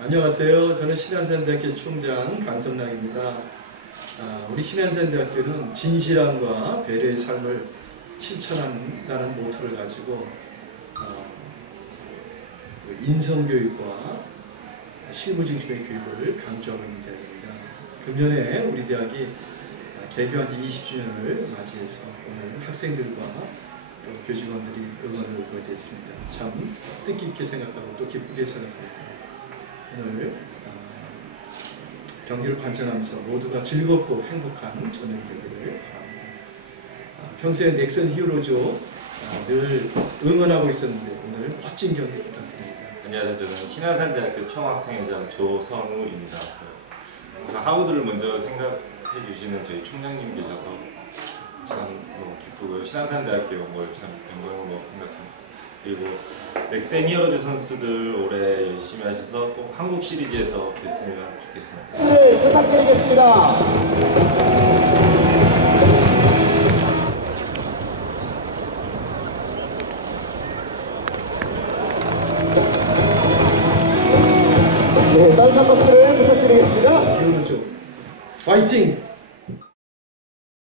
안녕하세요. 저는 신한산대학교 총장 강성락입니다. 아, 우리 신한산대학교는 진실함과 배려의 삶을 실천한다는 모토를 가지고 어, 그 인성교육과 실무 중심의 교육을 강조하고 있는 대학입니다. 금년에 우리 대학이 아, 개교한 지 20주년을 맞이해서 오늘 학생들과 또 교직원들이 응원을 됐습니다. 참 뜻깊게 생각하고 또 기쁘게 생각합니다. 오늘 어, 경기를 관전하면서 모두가 즐겁고 행복한 저녁이 되기를 바랍니다. 아, 평소에 넥슨 히어로조 아, 늘 응원하고 있었는데 오늘 멋진 경기 부탁드립니다. 안녕하세요. 저는 신한산대학교 총학생회장 조선우입니다. 우선 하우드를 먼저 생각해 주시는 저희 총장님 계셔서 참 기쁘고요. 신한산대학교 온 걸 참 영광으로 생각합니다. 그리고 넥센 히어로즈 선수들 올해 열심히 하셔서 꼭 한국 시리즈에서 뵀으면 좋겠습니다. 네, 부탁드리겠습니다. 네, 다른 박수를 부탁드리겠습니다. 히어로조 파이팅!